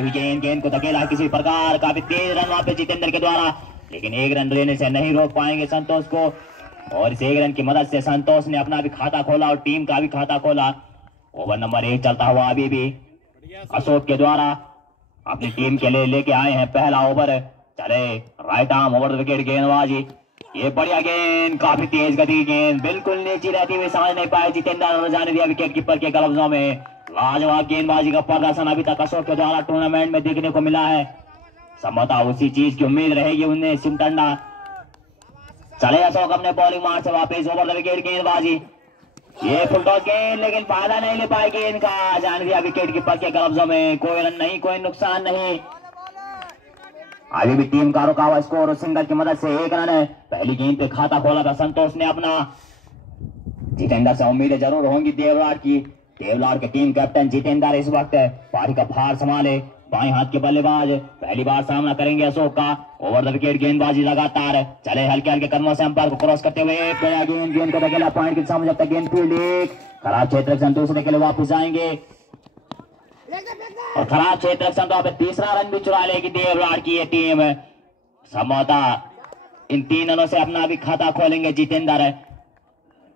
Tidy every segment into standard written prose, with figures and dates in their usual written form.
पटकी हुई गेंद को धकेला किसी प्रकार, काफी तेज रन वहां पे जितेंद्र के द्वारा, लेकिन एक रन लेने से नहीं रोक पाएंगे संतोष को। और इस एक रन की मदद से संतोष ने अपना भी खाता खोला और टीम का भी खाता खोला। ओवर नंबर 1 चलता हुआ अभी भी अशोक के द्वारा अपनी टीम के लिए लेके आए हैं पहला ओवर। चले right arm over the wicket गेंदबाजी, ये बढ़िया गेंद, काफी तेज गति गेंद, बिल्कुल नीची रहती हुई समझ नहीं पाए जितेंद्र और जाने दिया विकेट कीपर के ग्लव्सों में। लाजवाब गेंदबाजी का प्रदर्शन अभी तक अशोक के द्वारा टूर्नामेंट में देखने को मिला है। संभवतः उसी चीज की उम्मीद रहेगी उन्हें सिमटंडा। चले अशोक अपने बॉलिंग मार्च से वापस ओवर द विकेट गेंदबाजी, ये फुल टॉस गेंद, लेकिन फायदा नहीं ले पाए गेंद का, जाने दिया विकेट कीपर के ग्लव्सों में। कोई रन नहीं, कोई नुकसान नहीं। अभी भी टीम का रुका हुआ स्कोर सिंगल की मदद से 1 रन है। पहली गेंद पे खाता खोला था संतोष ने अपना। जितेंद्र से उम्मीदें जरूर होंगी देवलाड़ की। देवलाड़ के टीम कैप्टन जितेंद्र इस वक्त पारी का भार संभाले, बाएं हाथ के बल्लेबाज पहली बार सामना करेंगे अशोक का। ओवर द विकेट गेंदबाजी लगातार, चले हल्के हल्के कदमों से अंपायर को क्रॉस करते हुए गेंद को धकेला पॉइंट के सामने, जब तक गेंद फील्ड एक खराब क्षेत्र दूसरे के लिए वापस आएंगे और खराब क्षेत्र पे तीसरा रन भी चुरा लेगी देवलाड़ की ये टीम। संभवतः इन 3 रनों से अपना भी खाता खोलेंगे जितेंद्र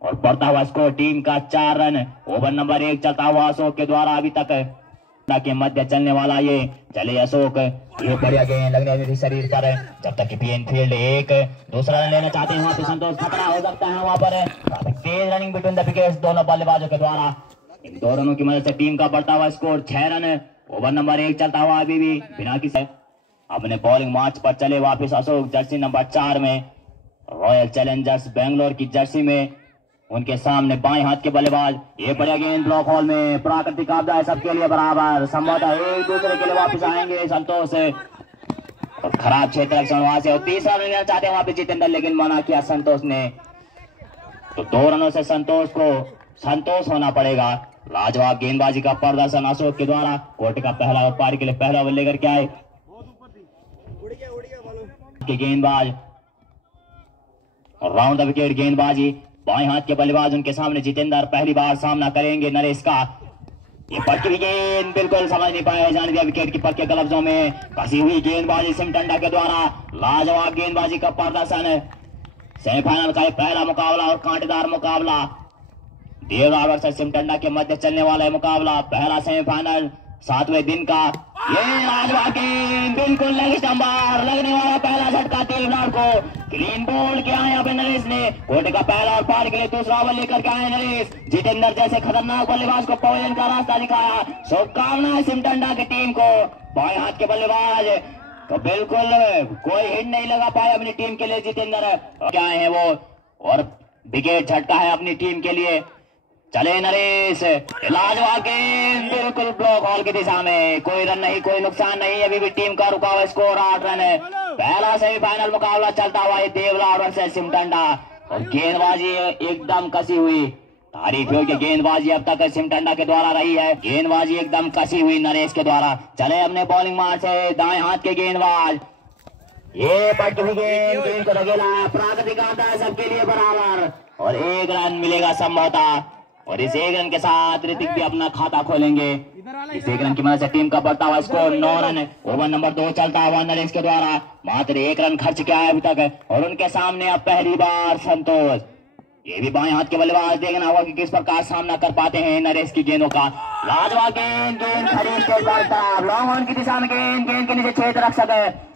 और बढ़ता हुआ स्कोर टीम का 4 रन। ओवर नंबर 1 चलता हुआ अशोक के द्वारा अभी तक के मध्य चलने वाला ये। चले अशोक, ये बढ़िया गेंद लगने वाली शरीर पर, जब तक कि फील्ड एक दूसरा रन लेना चाहते हैं वहां पे संतोष, खतरा हो सकता है वहां पर। तेज रनिंग बिटवीन द विकेट्स दोनों बल्लेबाजों के द्वारा। इन 2 रनों की मदद से टीम का बढ़ता हुआ स्कोर 6 रन। ओवर नंबर 1 चलता हुआ अभी भी बिना किसी अपने बॉलिंग मार्च पर चले वापस अशोक, जर्सी नंबर 4 में, रॉयल चैलेंजर्स बेंगलोर की जर्सी में। उनके सामने बाएं हाथ के बल्लेबाज, ये बढ़िया गेंद ब्लॉक होल में, प्राकृतिक आपदा है सबके लिए बराबर, संभवतः एक दूसरे के लिए वापस आएंगे संतोष और खराब क्षेत्र वहां से, और तीसरा रन लेना चाहते हैं वहां पे जितेंद्र, लेकिन मना किया संतोष ने। तो 2 रनों से संतोष को संतोष होना पड़ेगा। लाजवाब गेंदबाजी का प्रदर्शन अशोक के द्वारा। कोर्ट का पहला ओवर पारी के लिए पहला ओवर लेकर के आए गेंदबाज और राउंड द विकेट गेंदबाजी, बाएं हाथ के बल्लेबाज उनके सामने जितेंद्र पहली बार सामना करेंगे नरेश का। ये पटकी गेंद बिल्कुल समझ नहीं पाया, जाने दिया विकेट कीपर के ग्लव्सों में। कसी हुई गेंदबाजी सिमटंडा के द्वारा, लाजवाब गेंदबाजी का प्रदर्शन। सेमीफाइनल का पहला मुकाबला और कांटेदार मुकाबला, देवलाड़ वर्सेस सिमटंडा के मध्य चलने वाला है मुकाबला, पहला सेमीफाइनल 7वें दिन का। ये लाजवाब गेंद बिल्कुल लेग स्टंपर, लगने वाला पहला झटका देवलाड़ को। क्लीन बोल्ड किया यहाँ पे नरेश ने। कोर्ट का पहला और पार के लिए दूसरा ओवर लेकर के आए नरेश। जितेंद्र जैसे खतरनाक बल्लेबाज को पॉइजन का रास्ता दिखाया। शुभकामनाएं सिमटंडा की टीम को। बाएं हाथ के बल्लेबाज तो बिल्कुल कोई हिट नहीं लगा पाए अपनी टीम के लिए जितेंद्र, क्या है वो, और विकेट झटका है अपनी टीम के लिए। चले नरेश, लाजवाब गेंद बिल्कुल ब्लॉक हॉल की दिशा में, कोई रन नहीं, कोई नुकसान नहीं। अभी भी टीम का रुका हुआ स्कोर 8 रन है। पहला सेमीफाइनल मुकाबला चलता हुआ है देवलाड़ वर्सेस सिमटंडा और गेंदबाजी एकदम कसी हुई। तारीफ योग्य गेंदबाजी अब तक सिमटंडा के द्वारा रही है। गेंदबाजी एकदम कसी हुई नरेश के द्वारा। चले अपने बॉलिंग मार्च से दाएं हाथ के गेंदबाज, ये पटकी हुई गेंद को धकेला, प्राकृतिक आपदा है सबके लिए बराबर और 1 रन मिलेगा संभवतः। और इस 1 रन के साथ ऋतिक भी अपना खाता खोलेंगे। इस 1 रन की मदद से टीम का बढ़ता हुआ स्कोर 9 रन। ओवर नंबर 2 चलता हुआ नरेश के द्वारा, मात्र 1 रन खर्च किया है अभी तक और उनके सामने अब पहली बार संतोष। ये भी बाएं हाथ के बल्लेबाज, देखना होगा कि किस प्रकार सामना कर पाते हैं नरेश की गेंदों का। लाजवाब गेंद खरीद के लॉन्ग ऑन की दिशा में गेंद के नीचे छेद रख सके।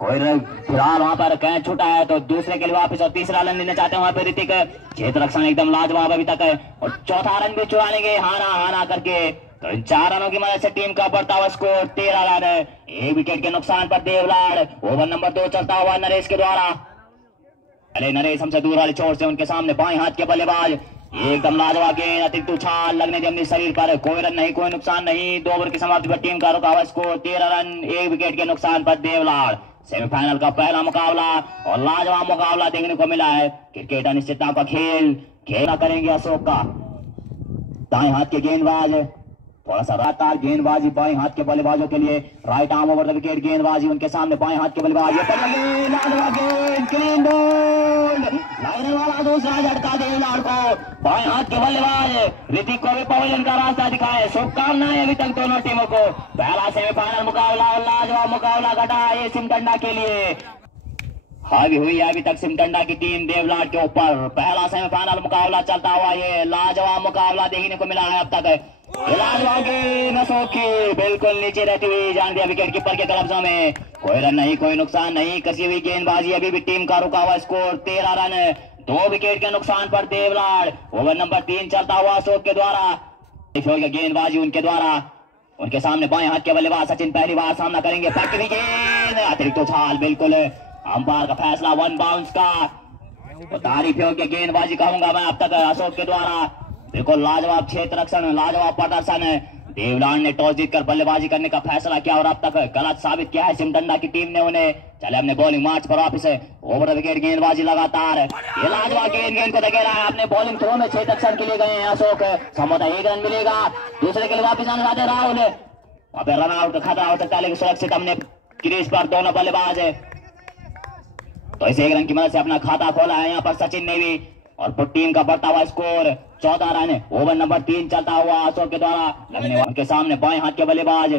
कोई फिलहाल वहां पर कैच छूटा है तो दूसरे के लिए वापस और तीसरा रन लेना चाहते हैं वहां पे ऋतिक। क्षेत्र रक्षण एकदम लाजवाब अभी तक है और चौथा रन भी चुरा लेंगे हाना करके। तो इन 4 रनों की मदद से टीम का बढ़ता हुआ स्कोर 13 रन है। 1 विकेट के नुकसान पर देवलाड़। ओवर नंबर 2 चलता हुआ नरेश के द्वारा। अरे नरेश हमसे दूर वाली छोर से उनके सामने बाएं हाथ के बल्लेबाज, एकदम लाजवाब गेंद, अतिरिक्त उछाल लगने अपने शरीर पर, कोई रन नहीं, कोई नुकसान नहीं। 2 ओवर की समाप्ति पर टीम का रुका हुआ स्कोर 13 रन। 1 विकेट के नुकसान पर देवलाड़। सेमीफाइनल का पहला मुकाबला और लाजवाब मुकाबला देखने को मिला है। क्रिकेट अनिश्चितता का खेल करेंगे अशोक का। दाएं हाथ के गेंदबाज थोड़ा सा लगातार गेंदबाजी बाएं हाथ के बल्लेबाजों के लिए, right arm over the wicket गेंदबाजी उनके सामने बाएं हाथ के बल्लेबाज, क्लीन बोल्ड, लगने वाला दूसरा झटका देवलाड़ को, बाएं हाथ के बल्लेबाज ऋतिक को भी पवेलियन का रास्ता दिखाए। शुभकामनाएं अभी तक दोनों टीमों को। पहला सेमीफाइनल मुकाबला और लाजवाब मुकाबला घटा ये सिमटंडा के लिए। हावी हुई है अभी तक सिमटंडा की टीम देवलाड़ के ऊपर। पहला सेमीफाइनल मुकाबला चलता हुआ ये लाजवाब मुकाबला देखने को मिला है अब तक। लाजवाब नसों की बिल्कुल नीचे रहती हुई जान दिया विकेट कीपर के कब्जों में। कोई रन नहीं, कोई नुकसान नहीं, कसी हुई गेंदबाजी। अभी भी टीम का रुका हुआ स्कोर 13 रन, 2 विकेट के नुकसान पर देवलाड़। ओवर नंबर 3 चलता हुआ अशोक के द्वारा, गेंदबाजी उनके द्वारा। उनके सामने बाएं हाथ के बल्लेबाज सचिन पहली बार सामना करेंगे। पटवी गेंद, अतिरिक्त उछाल, बिल्कुल अंपायर का फैसला 1 बाउंस का। तारीफ योग्य गेंदबाजी कहूंगा मैं अब तक अशोक के द्वारा। बिल्कुल लाजवाब क्षेत्र रक्षण, लाजवाब प्रदर्शन है। देवलाड़ ने टॉस जीतकर बल्लेबाजी करने का फैसला किया और अब तक गलत साबित किया है सिमटंडा की टीम ने उन्हें। चले अपने बॉलिंग मार्च पर वापिस ओवर द विकेट गेंदबाजी लगातार। ये लाजवाब गेंद को धकेला है अपने बॉलिंग थ्रो में, क्षेत्र रक्षण के लिए गए हैं अशोक। संभवतः 1 रन मिलेगा, दूसरे के लिए वापिस आने जाते राहुल। वहां पर रन आउट का खतरा हो सकता है, लेकिन सुरक्षित अपने क्रीज पर दोनों बल्लेबाज है। तो इस 1 रन की मदद से अपना खाता खोला है यहाँ पर सचिन ने भी। और टीम का बढ़ता हुआ स्कोर 14 रन। ओवर नंबर 3 चलता हुआ अशोक के द्वारा। लगने उनके सामने बाएं हाथ के बल्लेबाज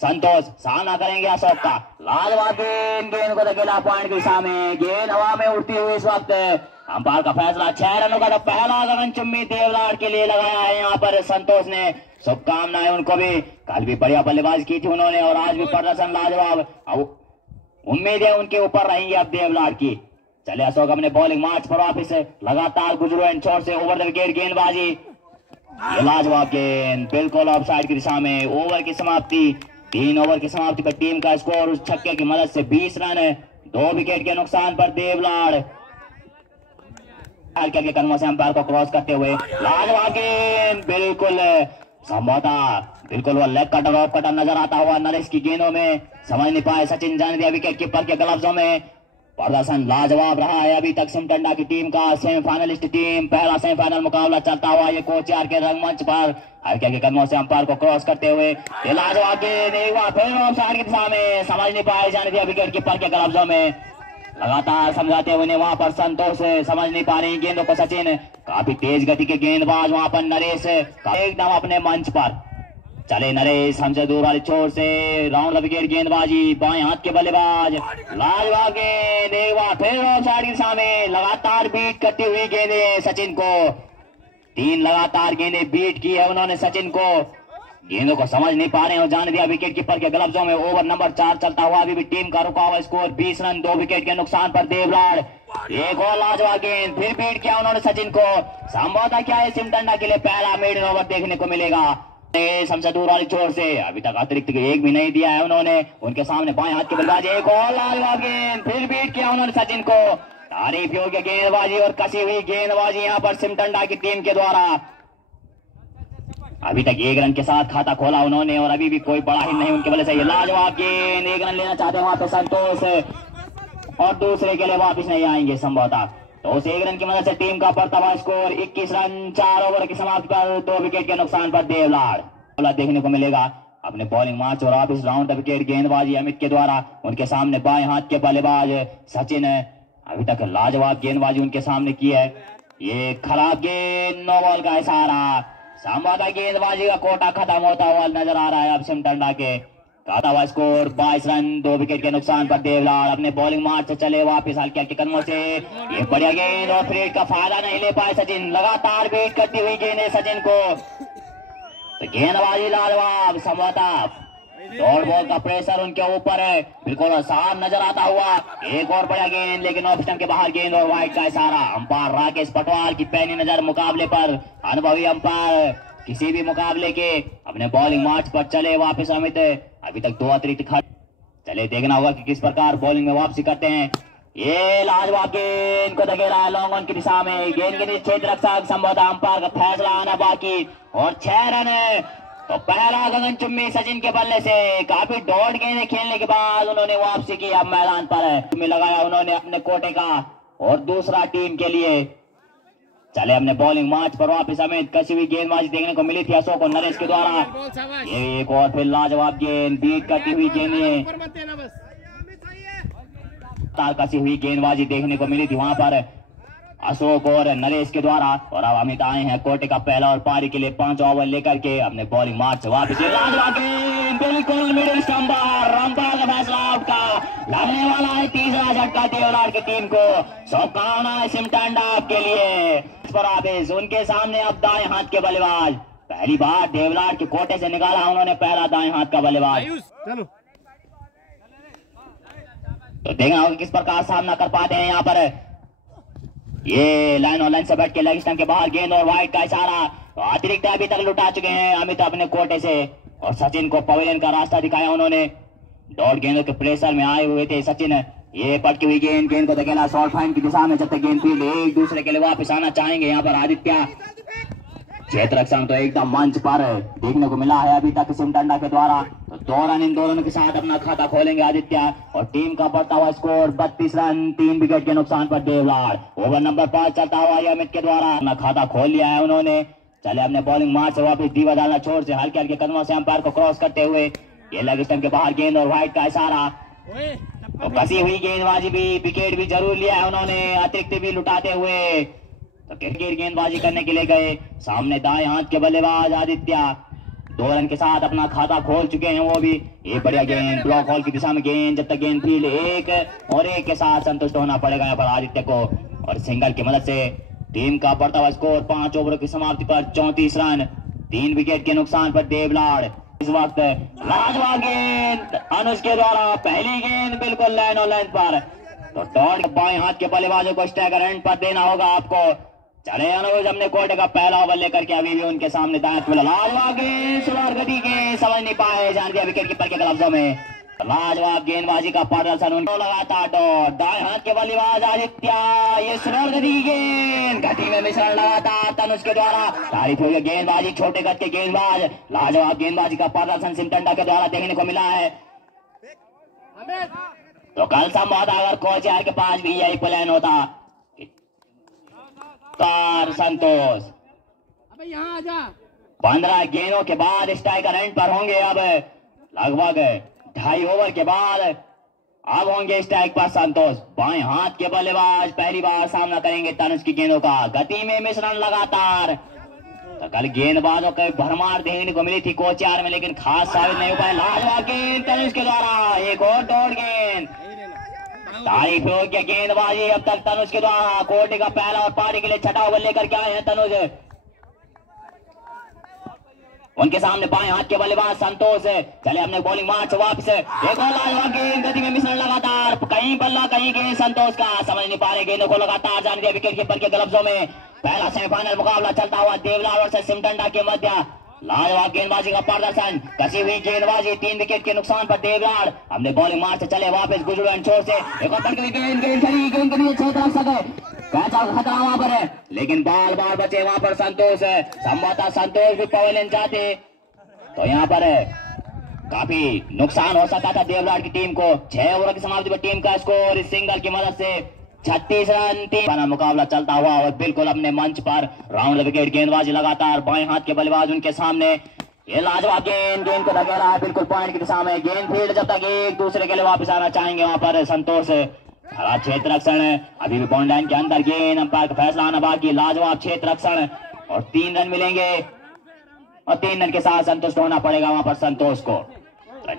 संतोष सामना करेंगे अशोक का। लाजवाब गेंद को धकेला पॉइंट की दिशा में, गेंद हवा में उड़ती हुई इस वक्त। अंपायर का फैसला 6 रनों का। तो पहला गगनचुंबी देवलाड़ के लिए लगाया है यहाँ पर संतोष ने। शुभकामनाएं उनको भी, कल भी बढ़िया बल्लेबाजी की थी उन्होंने और आज भी प्रदर्शन लाजवाब। उम्मीद है उनके ऊपर रहेंगे अब देवलाड़ की। चले अशोक अपने बॉलिंग मार्च पर वापिस लगातार गुजरू एंड छोर से ओवर द विकेट गेंदबाजी। ये लाजवाब गेंद बिल्कुल ऑफ साइड की दिशा में। ओवर की समाप्ति, 3 ओवर की समाप्ति पर टीम का स्कोर उस छक्के की मदद से 20 रन, 2 विकेट के नुकसान पर देवलाड़। करके कदमों से अंपायर को क्रॉस करते हुए लाजवाब गेंद, बिल्कुल संभवतः बिल्कुल वो लेग कटर ऑफ कटर नजर आता हुआ नरेश की गेंदों में। समझ नहीं पाए सचिन, जाने दिया विकेट कीपर के ग्लव्सों में। प्रदर्शन लाजवाब रहा है अभी तक सिमटंडा की टीम का। सेमीफाइनलिस्ट टीम, पहला सेमीफाइनल मुकाबला चलता हुआ ये कोच यार के रंगमंच पर हल्के के कदमों से अंपायर को क्रॉस करते हुए ये लाजवाब गेंद एक बार फिर ऑफ साइड की दिशा में। समझ नहीं पाए, जाने दिया विकेट कीपर के ग्लव्सों में। लगातार समझाते हुए वहां पर संतोष, समझ नहीं पा रही गेंदों को सचिन। काफी तेज गति के गेंदबाज वहां पर नरेश एकदम अपने मंच पर। चले नरेश हमसे दूर वाली छोर से राउंड द विकेट गेंदबाजी, बाएं हाथ के बल्लेबाज। लाजवाब गेंद एक बार फिर ऑफ साइड की दिशा में। लगातार बीट करती हुई गेंदें सचिन को, 3 लगातार गेंदें बीट की है उन्होंने सचिन को। गेंदों को समझ नहीं पा रहे हैं और जाने दिया विकेट कीपर के ग्लव्सों में। ओवर नंबर 4 चलता हुआ अभी भी टीम का रुका हुआ स्कोर 20 रन, 2 विकेट के नुकसान पर देवलाड़। एक और लाजवाब गेंद, फिर बीट किया उन्होंने सचिन को। संभवतः क्या है सिमटंडा के लिए पहला मेडन ओवर देखने को मिलेगा। सबसे दूर वाली छोर से अभी तक अतिरिक्त 1 भी नहीं दिया है उन्होंने। उनके सामने बाएं हाथ के बल्लेबाज, एक और लाजवाब गेंद, फिर बीट किया उन्होंने सचिन को। तारीफ योग्य गेंदबाजी और कसी हुई गेंदबाजी यहाँ पर सिमटंडा की टीम के द्वारा। अभी तक 1 रन के साथ खाता खोला उन्होंने और अभी भी कोई बड़ा ही नहीं उनके वजह से। ये लाजवाब गेंद, 1 रन लेना चाहते हैं वहां पे संतोष और दूसरे के लिए वापिस नहीं आएंगे संभवतः। तो उस 1 रन की मदद से टीम का बढ़ता हुआ स्कोर 21 रन, 4 ओवर की समाप्ति पर 2 विकेट के नुकसान पर देवलाड़ देखने को मिलेगा। अपने बॉलिंग मार्च और वापिस राउंड द विकेट गेंदबाजी अमित के द्वारा। उनके सामने बाएं हाथ के बल्लेबाज सचिन, अभी तक लाजवाब गेंदबाजी उनके सामने की है। ये खराब गेंद, नो बॉल का इशारा। संभवतः गेंदबाजी का कोटा खत्म होता हुआ नजर आ रहा है अब सिमटंडा के। खाता हुआ स्कोर 22 रन, 2 विकेट के नुकसान पर देवलाड़। अपने बॉलिंग मार्च से चले वापिस हल्के हल्के कदमों से। ये बढ़िया गेंद और फ्रेड का फायदा नहीं ले पाए सचिन। लगातार बीट करती हुई गेंद सचिन को। तो गेंदबाजी लाजवाब, संभवतः दौड़ बॉल का प्रेशर उनके ऊपर है, बिल्कुल साफ नजर आता हुआ। एक और बढ़िया गेंद, लेकिन ऑफ स्टंप के बाहर गेंद और वाइड का इशारा। अंपायर राकेश पटवाल की पैनी नजर मुकाबले पर। अनुभवी अंपायर किसी भी मुकाबले के। अपने बॉलिंग मार्च पर चले वापस अमित। अभी तक 2 अतिरिक्त खर्च। चले देखना होगा कि किस प्रकार बॉलिंग में वापसी करते हैं। ये लाजवाब गेंद को धकेला है लॉन्ग ऑन की दिशा में। गेंद के नीचे क्षेत्र रक्षक, संभवतः अंपायर का फैसला आना बाकी और 6 रन है। तो पहला गगनचुंबी सचिन के बल्ले से। काफी दौड़ गेंदें खेलने के बाद उन्होंने वापसी की अब मैदान पर लगाया उन्होंने अपने कोटे का। और दूसरा टीम के लिए चले अपने बॉलिंग मार्च पर वापस अमित। कसी हुई गेंदबाजी देखने को मिली थी अशोक और नरेश के द्वारा। ये एक और फिर लाजवाब गेंद बीट करती हुई गेंद कसी हुई गेंदबाजी देखने को मिली थी वहां पर अशोक और नरेश के द्वारा। और अब अमित आए हैं कोटे का पहला और पारी के लिए 5 ओवर लेकर के अपने बॉलिंग मार्च वापस। लाजवाब गेंद बिल्कुल मिडिल स्टंपर, अंपायर का फैसला आउट का। लगने वाला है तीसरा झटका देवलाड़ की टीम को। शुभकामनाएं सिमटंडा आपके लिए। वापिस उनके सामने अब दाएं हाथ के बल्लेबाज। पहली बार देवलाड़ के कोटे से निकाला उन्होंने पहला दाएं हाथ का बल्लेबाज। तो देखना होगा किस प्रकार सामना कर पाते हैं यहाँ पर। ये लाइन और लाइन से बैठ के लेग स्टंप के बाहर गेंद और वाइड का इशारा। तो अतिरिक्त अभी तक लुटा चुके हैं अमित अपने कोटे से। और सचिन को पवेलियन का रास्ता दिखाया उन्होंने। दौड़ गेंदों के प्रेशर में आए हुए थे सचिन। ये पटकी हुई गेंद को धकेला शॉर्ट फाइन की दिशा में। जब तक गेंद फील्ड एक दूसरे के लिए वापस आना चाहेंगे यहाँ पर आदित्य। क्षेत्र रक्षण तो एकदम मंच पर देखने को मिला है अभी तक सिमटंडा के द्वारा। तो 2 रन इन दोनों के साथ अपना खाता खोलेंगे आदित्य। और टीम का बढ़ता हुआ स्कोर 32 रन 3 विकेट के नुकसान पर देवलाड़। ओवर नंबर 5 चलता हुआ अमित के द्वारा अपना खाता खोल लिया है उन्होंने। चले अपने बॉलिंग मार्च से वापस दीवा डालना छोड़ से हल्के हल्के कदमों से अंपायर को क्रॉस करते हुए। ये लेग स्टंप के बाहर गेंद और वाइड का इशारा। तो कसी हुई गेंदबाजी भी विकेट भी जरूर लिया है उन्होंने अतिरिक्त भी लुटाते हुए। तो क्रिकेट गेंदबाजी करने के लिए गए सामने दाएं हाथ के बल्लेबाज आदित्य। 2 रन के साथ अपना खाता खोल चुके हैं वो भी। एक बढ़िया गेंद ब्लॉक हॉल की दिशा में गेंद। जब तक गेंद फील्ड 1 और 1 के साथ संतुष्ट होना पड़ेगा यहाँ पर आदित्य को। और सिंगल की मदद से टीम का बढ़ता हुआ स्कोर 5 ओवरों की समाप्ति पर 34 रन 3 विकेट के नुकसान पर देवलाड़। इस वक्त लाजवाब गेंद अनुज के द्वारा। पहली गेंद बिल्कुल लाइन और लाइन पर। तो डॉट बाएं हाथ के बल्लेबाजों को स्ट्राइकर एंड पर देना होगा आपको। चले अनुज अपने कोटे का पहला ओवर लेकर के अभी भी उनके सामने दाएं। लाजवाब गेंद स्लोअर गति के समझ नहीं पाए जान दिया विकेट कीपर के ग्लव्सों में। लाजवाब गेंदबाजी का प्रदर्शन उनको लगातार। डॉट दाएं हाथ के बल्लेबाज आदित्य। ये स्लोअर गति की गेंद गति में मिश्रण लगातार तनुज के द्वारा। तारीफ हुई गेंदबाजी छोटे कद के गेंदबाज। लाजवाब गेंदबाजी का प्रदर्शन सिमटंडा के द्वारा देखने को मिला है। तो कल संभवतः अगर कोच यार के पास भी यही प्लान होता। संतोष 15 गेंदों के बाद स्ट्राइकर एंड पर होंगे। अब लगभग 2.5 ओवर के बाद अब होंगे स्ट्राइक पर संतोष। बाएं हाथ के बल्लेबाज पहली बार सामना करेंगे तनुज की गेंदों का। गति में मिश्रण लगातार। तो कल गेंदबाजों के भरमार देखने को मिली थी कोच यार में, लेकिन खास साबित नहीं हो पाया। लाजवाब गेंद तनुज के द्वारा। एक और दौड़ गेंद। तारीफ योग्य गेंदबाजी अब तक तनुज के द्वारा। कोटे का पहला और पारी के लिए 6ठा ओवर लेकर के आए हैं तनुज। उनके सामने बाएं हाथ के बल्लेबाज संतोष। चले अपने बॉलिंग मार्च वापस। एक और लाजवाब गेंद गति में मिश्रण लगातार। कहीं बल्ला कहीं गेंद संतोष का समझ नहीं पा रहे गेंदों को लगातार जान दिया विकेट कीपर के ग्लव्सों में। पहला सेमीफाइनल मुकाबला चलता हुआ देवलाड़ वर्सेस सिमटंडा के मध्य। लाजवाब गेंदबाजी का प्रदर्शन। कसी हुई गेंदबाजी 3 विकेट के नुकसान पर देवलाड़। हमने बॉलिंग मार्च चले वापस गुजरात छोर से। एक और पटकी गेंद गेंद के लिए 6 तरफ सके कैचा खतरा वहां पर है, लेकिन बाल बार बचे वहां पर संतोष है। संभवतः संतोष भी पवेलियन चाहते तो यहाँ पर काफी नुकसान हो सकता था देवलाड़ की टीम को। 6 ओवर की समाप्ति पर टीम का स्कोर इस सिंगल की मदद से 36 रन। 3 मुकाबला चलता हुआ और बिल्कुल अपने मंच पर राउंड विकेट गेंदबाजी लगातार। बाएं हाथ के बल्लेबाज उनके सामने। ये लाजवाब गेंद को धकेला है बिल्कुल पॉइंट की दिशा में। गेंद फील्ड जब तक एक दूसरे के लिए वापस आना चाहेंगे वहां पर संतोष। हरा क्षेत्र रक्षण अभी भी बाउंड लाइन के अंदर। गेंद अंपायर का फैसला आना बाकी। लाजवाब क्षेत्र रक्षण और 3 रन मिलेंगे और 3 रन के साथ संतुष्ट होना पड़ेगा वहां पर संतोष को।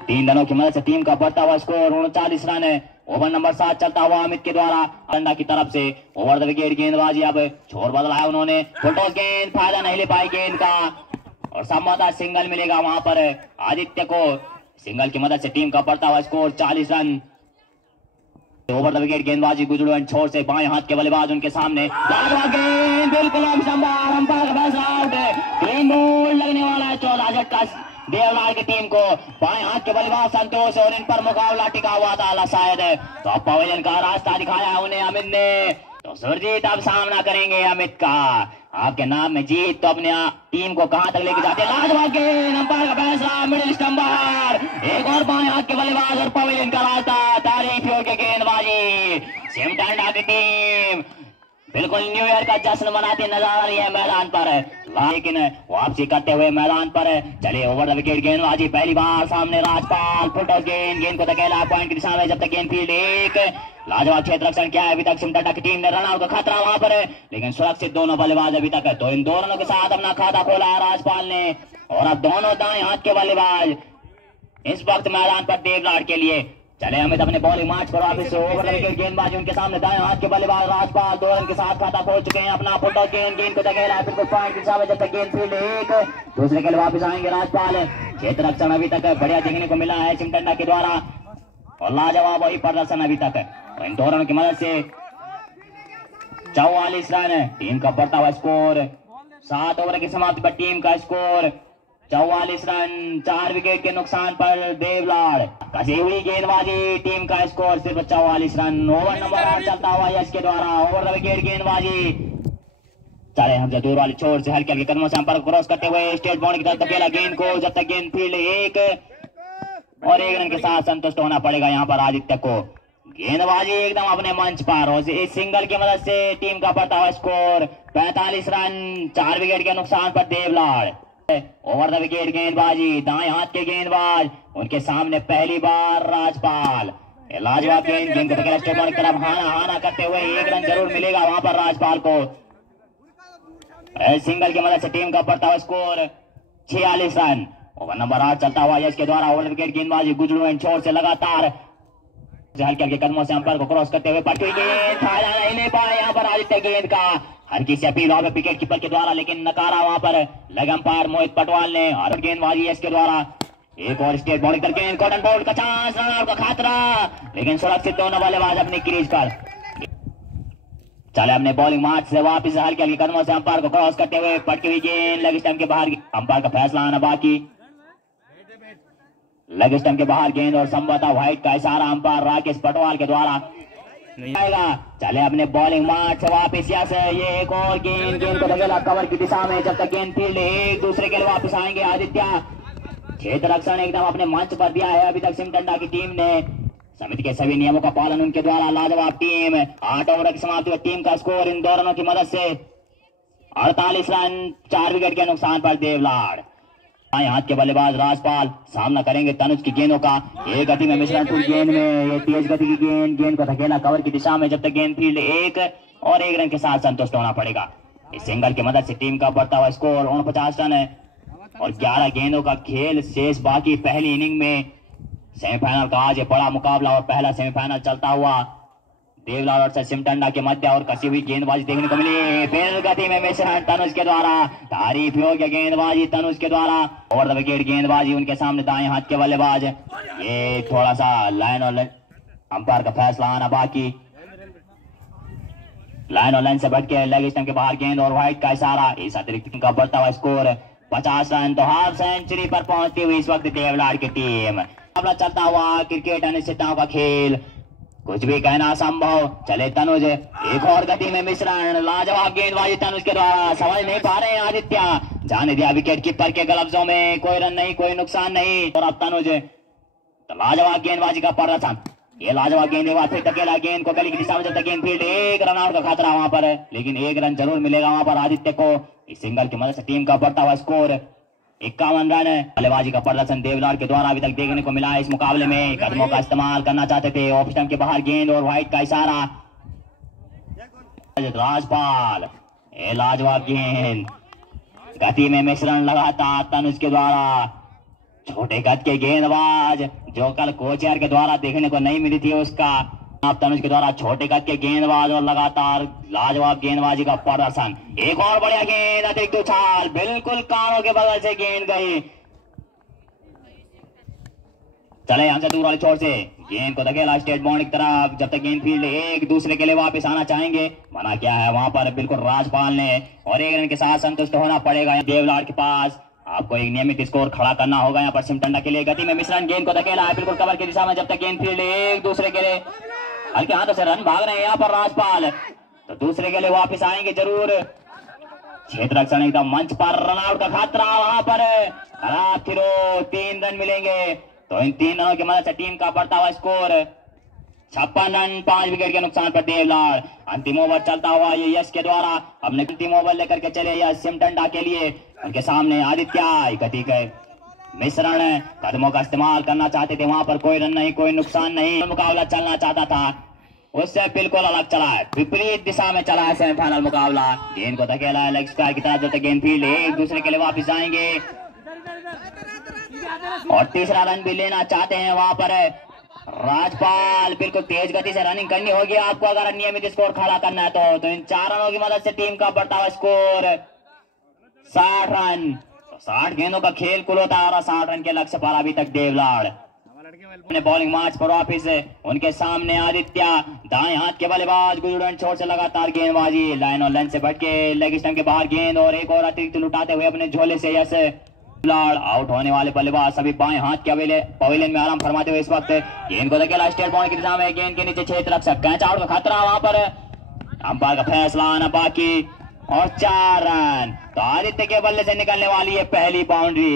3 रनों की मदद से टीम का बढ़ता हुआ स्कोर 39 रन है। ओवर नंबर 7 चलता हुआ अमित के द्वारा अंडा की तरफ से। ओवर द विकेट गेंदबाजी अब छोर बदला है उन्होंने। फुलटॉस गेंद फायदा नहीं ले पाई गेंद का और संभवतः सिंगल मिलेगा वहां पर आदित्य को। सिंगल की मदद से टीम का बढ़ता हुआ score 40 run. Over the wicket गेंदबाजी गुजरू एंड छोर से। बाएं हाथ के बल्लेबाज उनके सामने। लाजवाब गेंद बिल्कुल अंपायर का फैसला आउट है। ग्रीन बॉल लगने वाला है 14 झटका देवलाड़ की टीम को। बाएं हाथ के बल्लेबाज संतोष और इन पर मुकाबला टिका हुआ था शायद। तो अब पवेलियन का रास्ता दिखाया उन्हें अमित ने। तो सुरजीत अब सामना करेंगे अमित का। आपके नाम में जीत तो अपने टीम को कहां तक लेके जाते हैं। लाजवाब गेंद अंपायर का फैसला मिडिल स्टंपर। एक और बाएं हाथ के बल्लेबाज और पवेलियन का रास्ता। तारीफ योग्य गेंदबाजी। सिमटंडा की टीम बिल्कुल न्यू ईयर का जश्न मनाते नजर आ रही है मैदान पर, लेकिन वापसी करते हुए मैदान पर चले ओवर द विकेट गेंदबाजी। पहली बार सामने राजपाल, फुट ऑफ गेंद को धकेला पॉइंट की दिशा में, जब तक गेंद फील्ड एक लाजवाब क्षेत्र रक्षण किया है अभी तक सिमटंडा की टीम ने। रन आउट का खतरा वहां पर है, लेकिन सुरक्षित दोनों बल्लेबाज अभी तक है, तो इन दोनों के साथ अपना खाता खोला है राजपाल ने। और अब दोनों दाएं हाथ के बल्लेबाज इस वक्त मैदान पर देवलाड़ के लिए। चले अमित अपने बॉलिंग मार्च पर वापस से ओवर द विकेट गेंदबाजी उनके सामने, दाएं हाथ के बल्लेबाज राजपाल 2 रन के साथ खाता खोल चुके हैं अपना। फुट ऑफ गेंद को धकेला है बिल्कुल पॉइंट की दिशा में, जब तक गेंद फील्ड एक दूसरे के लिए वापस आएंगे राजपाल। क्षेत्र रक्षण अभी तक बढ़िया देखने को मिला है सिमटंडा के द्वारा और लाजवाब वही प्रदर्शन अभी तक है। तो इन दोनों की मदद से 44 रन टीम का बढ़ता हुआ स्कोर। 7 ओवर की समाप्ति पर टीम का स्कोर 44 रन, 4 विकेट के नुकसान पर देवलाड़। कसी हुई गेंदबाजी, टीम का स्कोर सिर्फ 44 रन। ओवर नंबर 8 चलता हुआ यश के द्वारा ओवर द विकेट गेंदबाजी। चले हम दूर वाली छोर से हल्के हल्के कदमों से अंपायर क्रॉस करते हुए स्टेट बाउंड्री की तरफ धकेला गेंद को, जब तक गेंद फील्ड एक और 1 रन के साथ संतुष्ट होना पड़ेगा यहाँ पर आदित्य को। गेंदबाजी एकदम अपने मंच पर और इस सिंगल की मदद से टीम का बढ़ता हुआ स्कोर 45 रन, 4 विकेट के नुकसान पर देवलाड़। ओवर द विकेट गेंदबाजी, दाएं हाथ के गेंदबाज उनके सामने पहली बार राजपाल। लाजवाब गेंद को धकेला स्टेट बाउंड्री की तरफ, हाना करते हुए 1 रन जरूर मिलेगा वहां पर राजपाल को। सिंगल की मदद से टीम का बढ़ता हुआ स्कोर 46 रन। ओवर नंबर 8 चलता हुआ यश के द्वारा ओवर विकेट गेंदबाजी, गुजरू एंड छोर से लगातार हल्के हल्के कदमों से अंपायर को क्रॉस करते हुए पटकी गेंद खाया नहीं पाए यहाँ पर आदित्य। गेंद का हल्की सी अपील वहां पर विकेट कीपर के द्वारा, लेकिन नकारा वहां पर लग अंपायर मोहित पटवाल ने। और गेंदबाजी यश के द्वारा एक और स्टेट बाउंड्री कर गेंद, कॉटन बोल्ट का चांस, रन आउट का खतरा, लेकिन सुरक्षित दोनों बल्लेबाज अपनी क्रीज पर। चले अपने बॉलिंग मार्च से वापस हल्के हल्के कदमों से अंपायर को क्रॉस करते हुए पटकी हुई गेंद लेग स्टंप के बाहर, अंपायर का फैसला आना बाकी। लेग स्टंप के बाहर गेंद और संभवतः व्हाइट का इशारा अंपायर राकेश पटवाल के द्वारा आएगा। चले अपने बॉलिंग मार्च से वापस यहाँ से ये एक और गेंद को धकेला कवर की दिशा में, जब तक गेंद फील्ड एक दूसरे के लिए वापस आएंगे आदित्य। क्षेत्र रक्षण एकदम अपने मंच पर दिया है अभी तक सिमटंडा की टीम ने। समिति के सभी नियमों का पालन उनके द्वारा लाजवाब टीम। 8 ओवर की समाप्ति टीम का स्कोर इन दोनों की मदद से 48 रन, 4 विकेट के नुकसान पर देवलाड़। दाएं हाथ के बल्लेबाज राजपाल सामना करेंगे तनुज की गेंदों का। एक गति में मिश्रण टूट गेंद में, ये तेज गति की गेंद को धकेला कवर की दिशा में, जब तक गेंद फील्ड एक और 1 रन के साथ संतुष्ट होना पड़ेगा। इस सिंगल की मदद से टीम का बढ़ता हुआ स्कोर 49 रन है और 11 गेंदों का खेल शेष बाकी। पहली इनिंग में सेमीफाइनल का आज बड़ा मुकाबला और पहला सेमीफाइनल चलता हुआ देवलाड़ और सिमटंडा के मध्य, और कसी हुई गेंदबाजी देखने को मिली। फिर गति में मिश्रण तनुज के द्वारा, तारीफ योग्य गेंदबाजी तनुज के द्वारा। ओवर द विकेट गेंदबाजी उनके सामने दाएं हाथ के बल्लेबाज, ये थोड़ा सा लाइन और अंपायर का फैसला आना बाकी। लाइन और लाइन से बढ़ के लेग स्टंप के बाहर गेंद और व्हाइट का इशारा। इस अतिरिक्त का बढ़ता हुआ स्कोर 50 रन, तो हाफ सेंचुरी पर पहुंचती हुई इस वक्त देवलाड़ की टीम। मुकाबला चलता हुआ क्रिकेट अनिश्चितताओं का खेल, कुछ भी कहना असंभव। चले तनुज, एक और गति में मिश्रण, लाजवाब गेंदबाजी तनुज के द्वारा, समझ नहीं पा रहे हैं आदित्य, जाने दिया विकेट कीपर के ग्लव्सों में, कोई रन नहीं, कोई नुकसान नहीं। और अब तनुज, तो लाजवाब गेंदबाजी का प्रदर्शन, ये लाजवाब गेंदबाज फिर धकेला गेंद को गली की दिशा में, जब तक गेंद फील्ड एक, रन आउट का खतरा वहां पर है, लेकिन 1 रन जरूर मिलेगा वहां पर आदित्य को। इस सिंगल की मदद से टीम का बढ़ता हुआ स्कोर 51 रन है। बल्लेबाजी का प्रदर्शन देवलाड़ के द्वारा अभी तक देखने को मिला है इस मुकाबले में। कदमों का इस्तेमाल करना चाहते थे, ऑफ स्टंप के बाहर गेंद और व्हाइट का इशारा। राजपाल, ये लाजवाब गेंद, गति में मिश्रण लगातार तनुज के द्वारा। छोटे कद के गेंदबाज जो कल कोचर के द्वारा देखने को नहीं मिली थी उसका, अब तनुज के द्वारा छोटे कद के गेंदबाज और लगातार लाजवाब गेंदबाजी का प्रदर्शन। एक और बढ़िया गेंद, अतिरिक्त उछाल, बिल्कुल कानों के बगल से गेंद गई। चले यहां से दूर वाले छोर से गेंद को धकेला स्टेट बाउंड्री की तरफ, जब तक गेंद फील्ड एक दूसरे के लिए वापस आना चाहेंगे, मना क्या है वहां पर बिल्कुल राजपाल ने, और 1 रन के साथ संतुष्ट होना पड़ेगा देवलाड़ के पास। आपको एक नियमित स्कोर खड़ा करना होगा यहाँ पर सिमटंडा के लिए। गति में मिश्रण, गेंद को धकेला है बिल्कुल कवर की दिशा में, जब तक गेंद फील्ड एक दूसरे के लिए, हल्के हाथों से रन भाग रहे हैं यहाँ पर राजपाल, तो दूसरे के लिए वापस आएंगे जरूर। क्षेत्र रक्षण एकदम मंच पर, रन आउट का खतरा वहां पर, खराब थ्रो, 3 रन मिलेंगे, तो इन 3 रनों की मदद से टीम का बढ़ता हुआ स्कोर 56 रन 5 विकेट के नुकसान पर देवलाल। अंतिम ओवर चलता हुआ ये यश के द्वारा अपने अंतिम ओवर लेकर के चले यश सिमटंडा के लिए। उनके सामने आदित्य गति के मिश्रण कदमों का इस्तेमाल करना चाहते थे, वहां पर कोई रन नहीं, कोई नुकसान नहीं। मुकाबला चलना चाहता था उससे बिल्कुल अलग चला है, विपरीत दिशा में चला है सेमीफाइनल मुकाबला। गेंद को धकेला है लेग स्क्वायर की तरफ, गेंद फील्ड एक दूसरे के लिए वापस आएंगे और तीसरा रन भी लेना चाहते हैं। वहां पर राजपाल बिल्कुल तेज गति से रनिंग करनी होगी आपको अगर नियमित स्कोर खड़ा करना है तो इन 4 रनों की मदद से टीम का बढ़ता हुआ स्कोर 60 रन। 60 गेंदों का खेल कुल होता है और 60 रन के लक्ष्य पर अभी तक देवलाल। बॉलिंग मार्च पर वापिस उनके सामने आदित्य, दाएं हाथ के बल्लेबाज गुजरात छोर से लगातार गेंदबाजी, लाइन और लाइन से भटके लेग स्टंप के बाहर गेंद और एक और अतिरिक्त लुटाते हुए अपने झोले से यश। आउट होने वाले बल्लेबाज सभी बाएं हाथ के पवेलियन में आराम फरमाते हुए इस वक्त गेंद को धकेला स्टेट पॉइंट की दिशा में, गेंद के नीचे क्षेत्र रक्षक कैच आउट का खतरा, वहां पर अंपायर का फैसला आना बाकी और 4 रन। तो आदित्य के बल्ले से निकलने वाली है पहली बाउंड्री।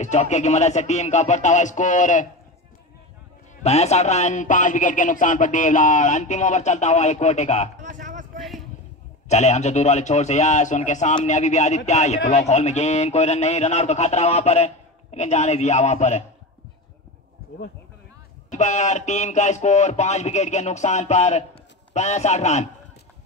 इस चौके की मदद से टीम का बढ़ता हुआ स्कोर 65 रन 5 विकेट के नुकसान पर देवलाल। अंतिम ओवर चलता हुआ एक कोटे का। चले हमसे दूर वाले छोर से यश, उनके सामने अभी भी आदित्य, ये ब्लॉक हॉल में गेंद, कोई रन नहीं, रन आउट का खतरा वहां पर, लेकिन जाने दिया वहां पर। टीम का स्कोर 5 विकेट के नुकसान पर 65 रन।